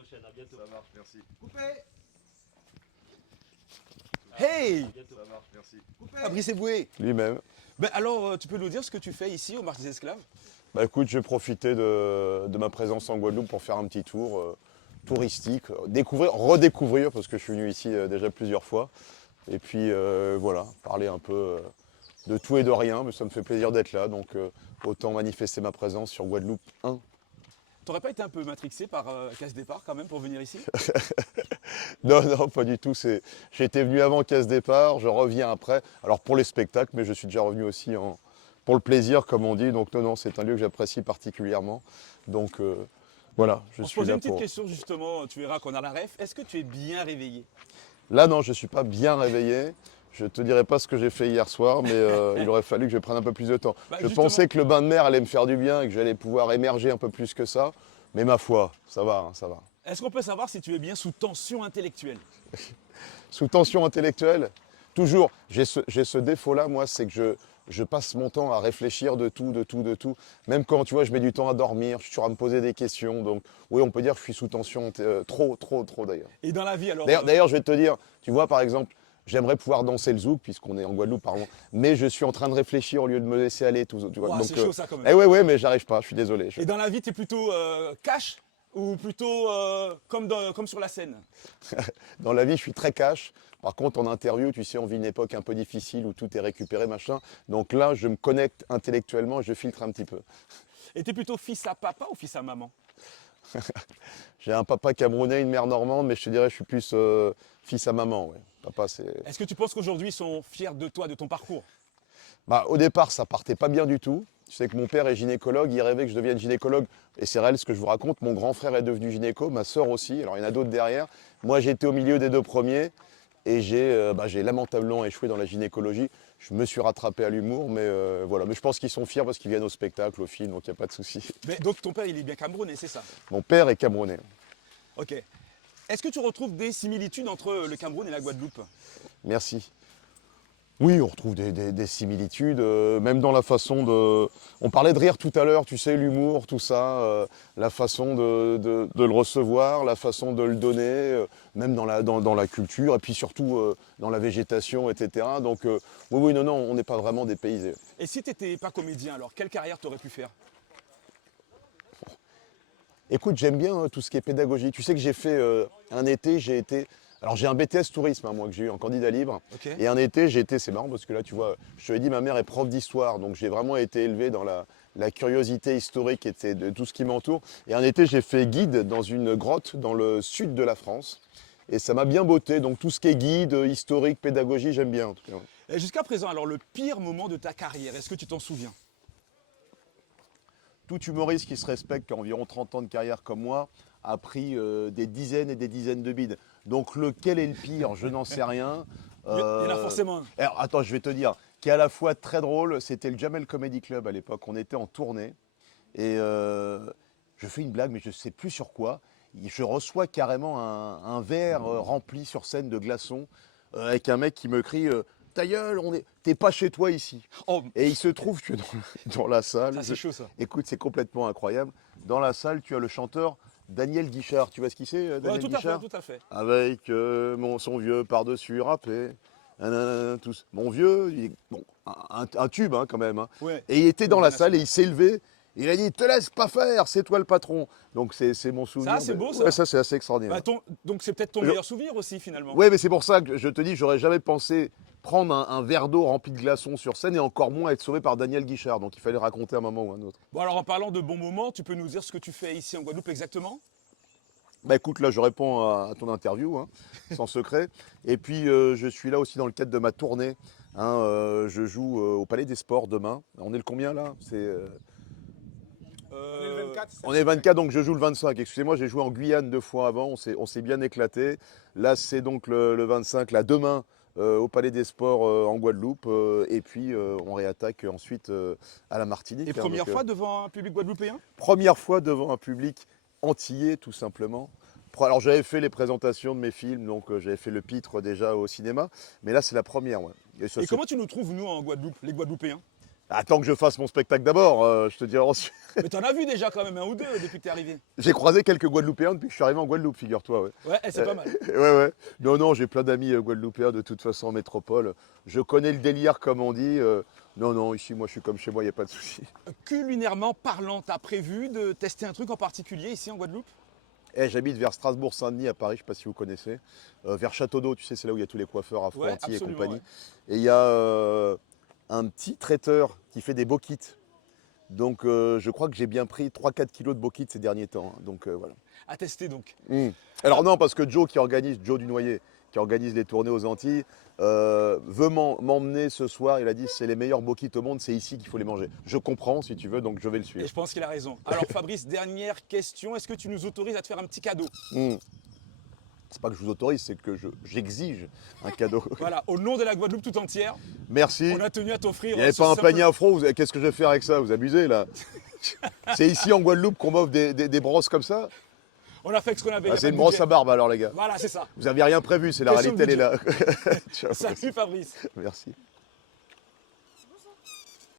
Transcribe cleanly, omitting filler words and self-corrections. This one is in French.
prochaine, à bientôt. Ça marche, merci. Coupé. Hey, À bientôt. Ça marche, merci. Coupé. Fabrice Eboué. Lui-même. Ben alors, tu peux nous dire ce que tu fais ici au marché des esclaves? Bah écoute, je vais profiter de ma présence en Guadeloupe pour faire un petit tour touristique, découvrir, redécouvrir, parce que je suis venu ici déjà plusieurs fois. Et puis voilà, parler un peu de tout et de rien, mais ça me fait plaisir d'être là, donc autant manifester ma présence sur Guadeloupe 1. T'aurais pas été un peu matrixé par Casse Départ quand même pour venir ici? Non, non, pas du tout. J'étais venu avant Casse Départ, je reviens après. Alors pour les spectacles, mais je suis déjà revenu aussi pour le plaisir, comme on dit. Donc non, non, c'est un lieu que j'apprécie particulièrement. Donc voilà, je On se suis posait là une petite pour... question justement, tu verras qu'on a la ref. Est-ce que tu es bien réveillé? Là, non, je ne suis pas bien réveillé. Je ne te dirai pas ce que j'ai fait hier soir, mais il aurait fallu que je prenne un peu plus de temps. Bah, Je justement. pensais que le bain de mer allait me faire du bien et que j'allais pouvoir émerger un peu plus que ça. Mais ma foi, ça va, hein, ça va. Est-ce qu'on peut savoir si tu es bien sous tension intellectuelle? Sous tension intellectuelle, toujours, j'ai ce défaut-là, moi, c'est que je passe mon temps à réfléchir de tout, de tout, de tout. Même quand, tu vois, je mets du temps à dormir, je suis toujours à me poser des questions. Donc, oui, on peut dire que je suis sous tension, trop, trop, trop d'ailleurs. Et dans la vie alors D'ailleurs, je vais te dire, tu vois, par exemple, j'aimerais pouvoir danser le zouk, puisqu'on est en Guadeloupe, pardon, mais je suis en train de réfléchir au lieu de me laisser aller. Tout, tu vois. ouah, Donc, c'est chaud ça quand même. eh ouais, mais j'arrive pas, je suis désolé. Et dans la vie, tu es plutôt cash ou plutôt comme sur la scène? Dans la vie, je suis très cash. Par contre, en interview, tu sais, on vit une époque un peu difficile où tout est récupéré, machin. Donc là, je me connecte intellectuellement, je filtre un petit peu. Et tu es plutôt fils à papa ou fils à maman? J'ai un papa camerounais, une mère normande, mais je te dirais, je suis plus fils à maman. Ouais. Papa, c'est... Est-ce que tu penses qu'aujourd'hui ils sont fiers de toi, de ton parcours? Bah, au départ, ça partait pas bien du tout. Tu sais que mon père est gynécologue, il rêvait que je devienne gynécologue. Et c'est réel ce que je vous raconte. Mon grand frère est devenu gynéco, ma sœur aussi. Alors il y en a d'autres derrière. Moi, j'étais au milieu des deux premiers. Et j'ai lamentablement échoué dans la gynécologie. Je me suis rattrapé à l'humour, mais voilà. Mais je pense qu'ils sont fiers parce qu'ils viennent au spectacle, au film, donc il n'y a pas de souci. Mais donc ton père il est bien camerounais, c'est ça? Mon père est camerounais. Ok. Est-ce que tu retrouves des similitudes entre le Cameroun et la Guadeloupe? Merci. Oui, on retrouve des similitudes, même dans la façon de... On parlait de rire tout à l'heure, tu sais, l'humour, tout ça, la façon de le recevoir, la façon de le donner, même dans la culture, et puis surtout dans la végétation, etc. Donc oui, non, on n'est pas vraiment dépaysés. Et si tu n'étais pas comédien, alors quelle carrière tu aurais pu faire? Écoute, j'aime bien tout ce qui est pédagogie. Tu sais que j'ai fait un été, j'ai été... Alors j'ai un BTS tourisme, hein, moi, que j'ai eu en candidat libre. Ok. Et un été, j'ai été, c'est marrant parce que là, tu vois, je te l'ai dit, ma mère est prof d'histoire. Donc j'ai vraiment été élevé dans la curiosité historique et de tout ce qui m'entoure. Et un été, j'ai fait guide dans une grotte dans le sud de la France. Et ça m'a bien botté. Donc tout ce qui est guide, historique, pédagogie, j'aime bien en tout cas. Et jusqu'à présent, alors le pire moment de ta carrière, est-ce que tu t'en souviens? Tout humoriste qui se respecte, qui a environ 30 ans de carrière comme moi, a pris des dizaines et des dizaines de bides. Donc lequel est le pire, je n'en sais rien. Il y en a forcément un. Alors attends, je vais te dire, qui est à la fois très drôle, c'était le Jamel Comedy Club à l'époque. On était en tournée et je fais une blague, mais je ne sais plus sur quoi. Je reçois carrément un verre rempli sur scène de glaçons avec un mec qui me crie ta gueule, t'es pas chez toi ici. Oh, Et il se trouve que dans la salle, ça c'est chaud ça. écoute, c'est complètement incroyable. Dans la salle, tu as le chanteur Daniel Guichard. Tu vois ce qu'il c'est, Ouais, Daniel tout à fait, Guichard? tout à fait. Avec son vieux par-dessus râpé. Nanana, tous. Mon vieux, bon, un tube hein, quand même. Hein. Ouais. Et il était dans la salle et National. il s'est levé. Il a dit, te laisse pas faire, c'est toi le patron. Donc c'est mon souvenir. c'est beau, ça. Ouais, ça c'est assez extraordinaire. Bah, donc c'est peut-être ton meilleur souvenir aussi finalement. Ouais, mais c'est pour ça que je te dis, j'aurais jamais pensé prendre un verre d'eau rempli de glaçons sur scène et encore moins être sauvé par Daniel Guichard. Donc il fallait raconter un moment ou un autre. Bon alors en parlant de bons moments, tu peux nous dire ce que tu fais ici en Guadeloupe exactement? Bah écoute, là je réponds à ton interview, hein, sans secret. Et puis je suis là aussi dans le cadre de ma tournée. Hein, je joue au Palais des Sports demain. On est le combien là? On est le 24. On est 24, donc je joue le 25. Excusez-moi, j'ai joué en Guyane 2 fois avant, on s'est bien éclaté. Là c'est donc le 25, là demain au Palais des Sports en Guadeloupe. Et puis on réattaque ensuite à la Martinique. Et hein, première donc, fois devant un public guadeloupéen? première fois devant un public antillais, tout simplement. Alors j'avais fait les présentations de mes films, donc j'avais fait le pitre déjà au cinéma, mais là c'est la première. Ouais. Et comment tu nous trouves nous en Guadeloupe, les Guadeloupéens? Attends que je fasse mon spectacle d'abord, je te dirai ensuite. Mais t'en as vu déjà quand même un ou deux depuis que t'es arrivé. J'ai croisé quelques Guadeloupéens depuis que je suis arrivé en Guadeloupe, figure-toi. Ouais. Ouais, c'est pas mal. Ouais, ouais. Non, non, j'ai plein d'amis Guadeloupéens de toute façon en métropole. Je connais le délire, comme on dit. Non, non, ici, moi, je suis comme chez moi, il n'y a pas de souci. Culinairement parlant, t'as prévu de tester un truc en particulier ici en Guadeloupe? Eh, j'habite vers Strasbourg-Saint-Denis à Paris, je ne sais pas si vous connaissez. Vers Château d'Eau, tu sais, c'est là où il y a tous les coiffeurs à Ouais, Fronty et absolument, compagnie. ouais. Et il y a un petit traiteur qui fait des boquites. Donc, je crois que j'ai bien pris 3-4 kilos de boquites ces derniers temps, hein. Donc, voilà. À tester donc. Alors non, parce que Joe Dunoyer, qui organise les tournées aux Antilles, veut m'emmener ce soir. Il a dit c'est les meilleurs boquites au monde, c'est ici qu'il faut les manger. Je comprends si tu veux, donc je vais le Et suivre. je pense qu'il a raison. Alors Fabrice, dernière question, est-ce que tu nous autorises à te faire un petit cadeau? Hmm. C'est pas que je vous autorise, c'est que j'exige un cadeau. Voilà, au nom de la Guadeloupe tout entière, Merci. on a tenu à t'offrir. Il n'y avait pas un panier à front, qu'est-ce que je vais faire avec ça? Vous abusez là. C'est ici en Guadeloupe qu'on m'offre des brosses comme ça? On a fait ce qu'on avait. Ah, c'est une brosse à barbe alors les gars. Voilà, c'est ça. Vous n'aviez rien prévu, c'est la Question réalité, elle est de là. Ciao. Salut Fabrice. Merci.